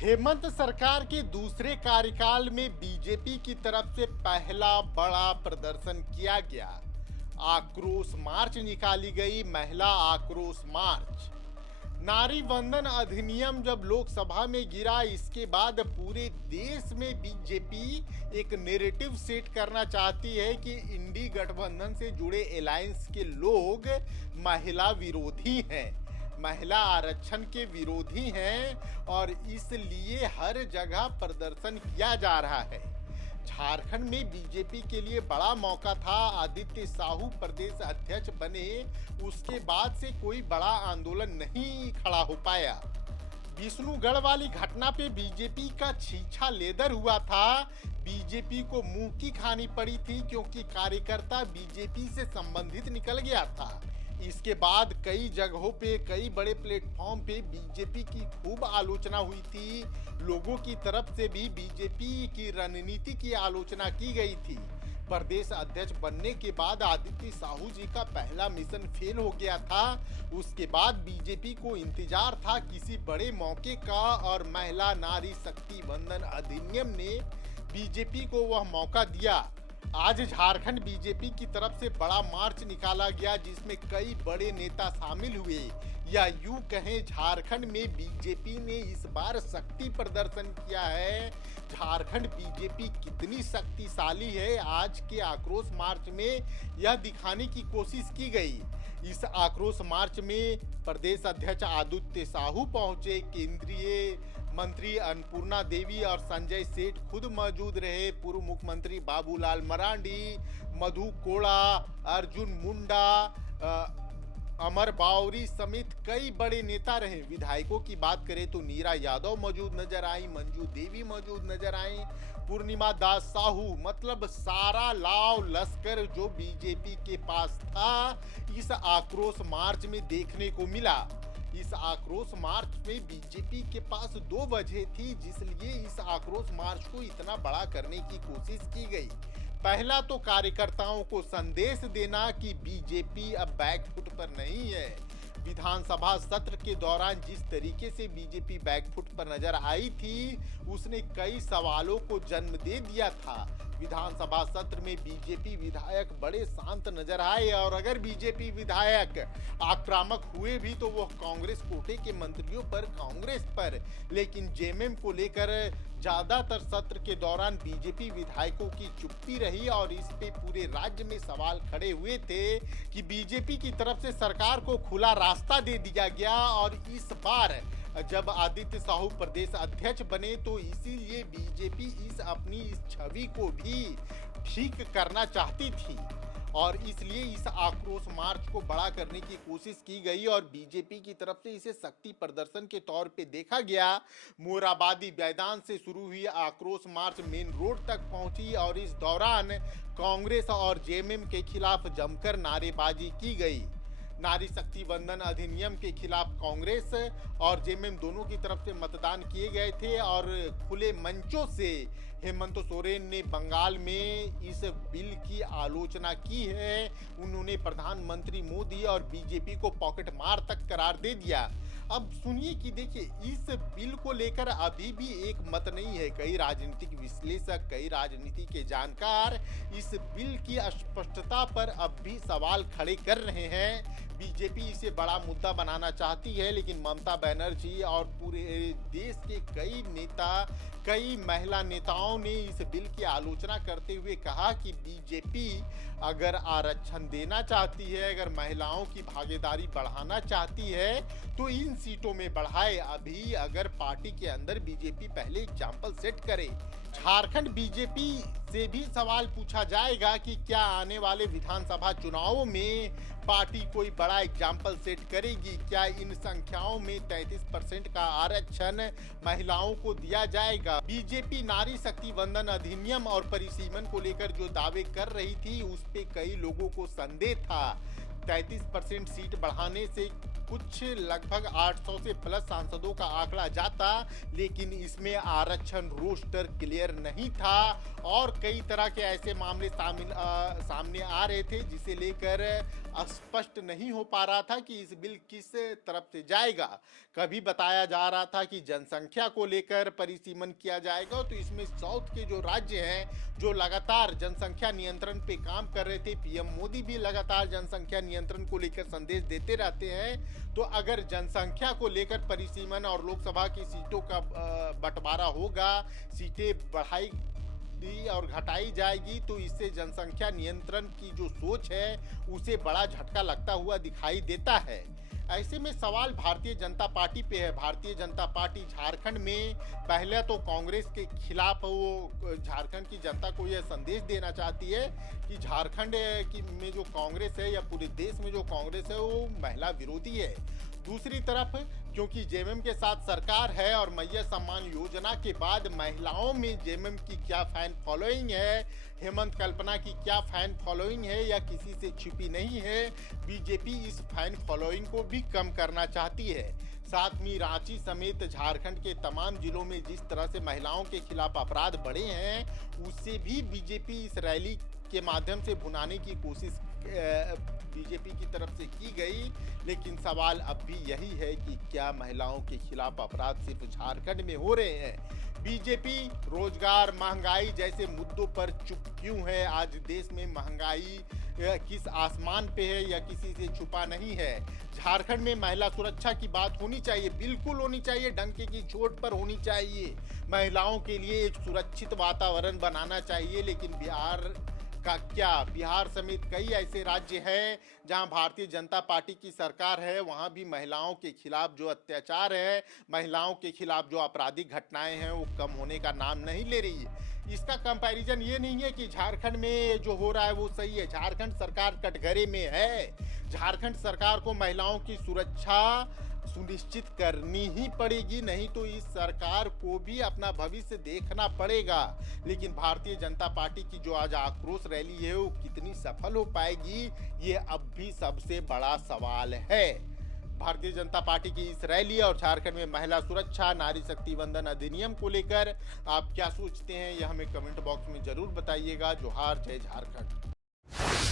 हेमंत सरकार के दूसरे कार्यकाल में बीजेपी की तरफ से पहला बड़ा प्रदर्शन किया गया। आक्रोश मार्च निकाली गई। महिला आक्रोश मार्च। नारी वंदन अधिनियम जब लोकसभा में गिरा, इसके बाद पूरे देश में बीजेपी एक नैरेटिव सेट करना चाहती है कि इंडी गठबंधन से जुड़े अलायंस के लोग महिला विरोधी हैं, महिला आरक्षण के विरोधी हैं और इसलिए हर जगह प्रदर्शन किया जा रहा है। झारखंड में बीजेपी के लिए बड़ा मौका था। आदित्य साहू प्रदेश अध्यक्ष बने, उसके बाद से कोई बड़ा आंदोलन नहीं खड़ा हो पाया। विष्णुगढ़ वाली घटना पे बीजेपी का छीछा लेदर हुआ था। बीजेपी को मुंह की खानी पड़ी थी क्योंकि कार्यकर्ता बीजेपी से संबंधित निकल गया था। इसके बाद कई जगहों पे, कई बड़े प्लेटफॉर्म पे बीजेपी की खूब आलोचना हुई थी। लोगों की तरफ से भी बीजेपी की रणनीति की आलोचना की गई थी। प्रदेश अध्यक्ष बनने के बाद आदित्य साहू जी का पहला मिशन फेल हो गया था। उसके बाद बीजेपी को इंतजार था किसी बड़े मौके का और महिला नारी शक्ति वंदन अधिनियम ने बीजेपी को वह मौका दिया। आज झारखंड बीजेपी की तरफ से बड़ा मार्च निकाला गया जिसमें कई बड़े नेता शामिल हुए, या यूं कहें झारखंड में बीजेपी ने इस बार शक्ति प्रदर्शन किया है। झारखंड बीजेपी कितनी शक्तिशाली है, आज के आक्रोश मार्च में यह दिखाने की कोशिश की गई। इस आक्रोश मार्च में प्रदेश अध्यक्ष आदित्य साहू पहुंचे, केंद्रीय मंत्री अन्नपूर्णा देवी और संजय सेठ खुद मौजूद रहे, पूर्व मुख्यमंत्री बाबूलाल मरांडी, मधु कोड़ा, अर्जुन मुंडा, अमर बावरी समेत कई बड़े नेता रहे। विधायकों की बात करें तो नीरा यादव मौजूद नजर आई, मंजू देवी मौजूद नजर आई, पूर्णिमा दास साहू, मतलब सारा लाव लश्कर जो बीजेपी के पास था इस आक्रोश मार्च में देखने को मिला। इस आक्रोश मार्च में बीजेपी के पास दो वजह थी जिसलिए इस आक्रोश मार्च को इतना बड़ा करने की कोशिश की गई। पहला तो कार्यकर्ताओं को संदेश देना कि बीजेपी अब बैकफुट पर नहीं है। विधानसभा सत्र के दौरान जिस तरीके से बीजेपी बैकफुट पर नजर आई थी उसने कई सवालों को जन्म दे दिया था। विधानसभा सत्र में बीजेपी विधायक बड़े शांत नजर आए और अगर बीजेपी विधायक आक्रामक हुए भी तो वो कांग्रेस कोटे के मंत्रियों पर, कांग्रेस पर, लेकिन जेएमएम को लेकर ज्यादातर सत्र के दौरान बीजेपी विधायकों की चुप्पी रही और इस पे पूरे राज्य में सवाल खड़े हुए थे कि बीजेपी की तरफ से सरकार को खुला रास्ता दे दिया गया। और इस बार जब आदित्य साहू प्रदेश अध्यक्ष बने तो इसीलिए बीजेपी अपनी इस छवि को भी ठीक करना चाहती थी और इसलिए इस आक्रोश मार्च को बड़ा करने की कोशिश की गई और बीजेपी की तरफ से इसे शक्ति प्रदर्शन के तौर पे देखा गया। मोराबादी मैदान से शुरू हुई आक्रोश मार्च मेन रोड तक पहुंची और इस दौरान कांग्रेस और जेएमएम के खिलाफ जमकर नारेबाजी की गई। नारी शक्ति वंदन अधिनियम के खिलाफ कांग्रेस और जेएमएम दोनों की तरफ से मतदान किए गए थे और खुले मंचों से हेमंत सोरेन ने बंगाल में इस बिल की आलोचना की है। उन्होंने प्रधानमंत्री मोदी और बीजेपी को पॉकेट मार तक करार दे दिया। अब सुनिए कि देखिए इस बिल को लेकर अभी भी एक मत नहीं है। कई राजनीतिक विश्लेषक, कई राजनीति के जानकार इस बिल की अस्पष्टता पर अब भी सवाल खड़े कर रहे हैं। बीजेपी इसे बड़ा मुद्दा बनाना चाहती है लेकिन ममता बनर्जी और पूरे देश के कई नेता, कई महिला नेताओं ने इस बिल की आलोचना करते हुए कहा कि बीजेपी अगर आरक्षण देना चाहती है, अगर महिलाओं की भागीदारी बढ़ाना चाहती है तो इन सीटों में बढ़ाए। अभी अगर पार्टी के अंदर बीजेपी पहले एग्जाम्पल सेट करे। झारखंड बीजेपी से भी सवाल पूछा जाएगा कि क्या आने वाले विधानसभा चुनावों में पार्टी कोई बड़ा एग्जाम्पल सेट करेगी। क्या इन संख्याओं में 33% का आरक्षण महिलाओं को दिया जाएगा। बीजेपी नारी शक्ति वंदन अधिनियम और परिसीमन को लेकर जो दावे कर रही थी उस पे कई लोगों को संदेह था। 33% सीट बढ़ाने से कुछ लगभग 800 से प्लस सांसदों का आंकड़ा जाता, लेकिन इसमें आरक्षण रोस्टर क्लियर नहीं था और कई तरह के ऐसे मामले सामने आ रहे थे जिसे लेकर स्पष्ट नहीं हो पा रहा था कि इस बिल किस तरफ से जाएगा। कभी बताया जा रहा था कि जनसंख्या को लेकर परिसीमन किया जाएगा, तो इसमें साउथ के जो राज्य हैं जो लगातार जनसंख्या नियंत्रण पे काम कर रहे थे, पीएम मोदी भी लगातार जनसंख्या नियंत्रण को लेकर संदेश देते रहते हैं, तो अगर जनसंख्या को लेकर परिसीमन और लोकसभा की सीटों का बंटवारा होगा, सीटें बढ़ाई और घटाई जाएगी, तो इससे जनसंख्या नियंत्रण की जो सोच है उसे बड़ा झटका लगता हुआ दिखाई देता है। ऐसे में सवाल भारतीय जनता पार्टी पे है। भारतीय जनता पार्टी झारखंड में पहले तो कांग्रेस के खिलाफ वो झारखंड की जनता को यह संदेश देना चाहती है कि झारखंड में जो कांग्रेस है या पूरे देश में जो कांग्रेस है वो महिला विरोधी है। दूसरी तरफ क्योंकि जेएमएम के साथ सरकार है और मैया सम्मान योजना के बाद महिलाओं में जेएमएम की क्या फैन फॉलोइंग है, हेमंत कल्पना की क्या फैन फॉलोइंग है या किसी से छिपी नहीं है, बीजेपी इस फैन फॉलोइंग को भी कम करना चाहती है। साथ में रांची समेत झारखंड के तमाम जिलों में जिस तरह से महिलाओं के खिलाफ अपराध बढ़े हैं, उससे भी बीजेपी इस रैली के माध्यम से भुनाने की कोशिश बीजेपी की तरफ से की गई। लेकिन सवाल अब भी यही है कि क्या महिलाओं के खिलाफ अपराध सिर्फ झारखंड में हो रहे हैं? बीजेपी रोजगार, महंगाई जैसे मुद्दों पर चुप क्यों है? आज देश में महंगाई किस आसमान पे है या किसी से छुपा नहीं है। झारखंड में महिला सुरक्षा की बात होनी चाहिए, बिल्कुल होनी चाहिए, डंके की चोट पर होनी चाहिए। महिलाओं के लिए एक सुरक्षित वातावरण बनाना चाहिए। लेकिन बिहार का क्या? बिहार समेत कई ऐसे राज्य हैं जहां भारतीय जनता पार्टी की सरकार है, वहां भी महिलाओं के खिलाफ जो अत्याचार है, महिलाओं के खिलाफ जो आपराधिक घटनाएं हैं वो कम होने का नाम नहीं ले रही है। इसका कंपैरिजन ये नहीं है कि झारखंड में जो हो रहा है वो सही है। झारखंड सरकार कटघरे में है। झारखंड सरकार को महिलाओं की सुरक्षा सुनिश्चित करनी ही पड़ेगी, नहीं तो इस सरकार को भी अपना भविष्य देखना पड़ेगा। लेकिन भारतीय जनता पार्टी की जो आज आक्रोश रैली है वो कितनी सफल हो पाएगी, ये अब भी सबसे बड़ा सवाल है। भारतीय जनता पार्टी की इस रैली और झारखंड में महिला सुरक्षा, नारी शक्ति वंदन अधिनियम को लेकर आप क्या सोचते हैं, यह हमें कमेंट बॉक्स में जरूर बताइएगा। जोहार, जय झारखंड।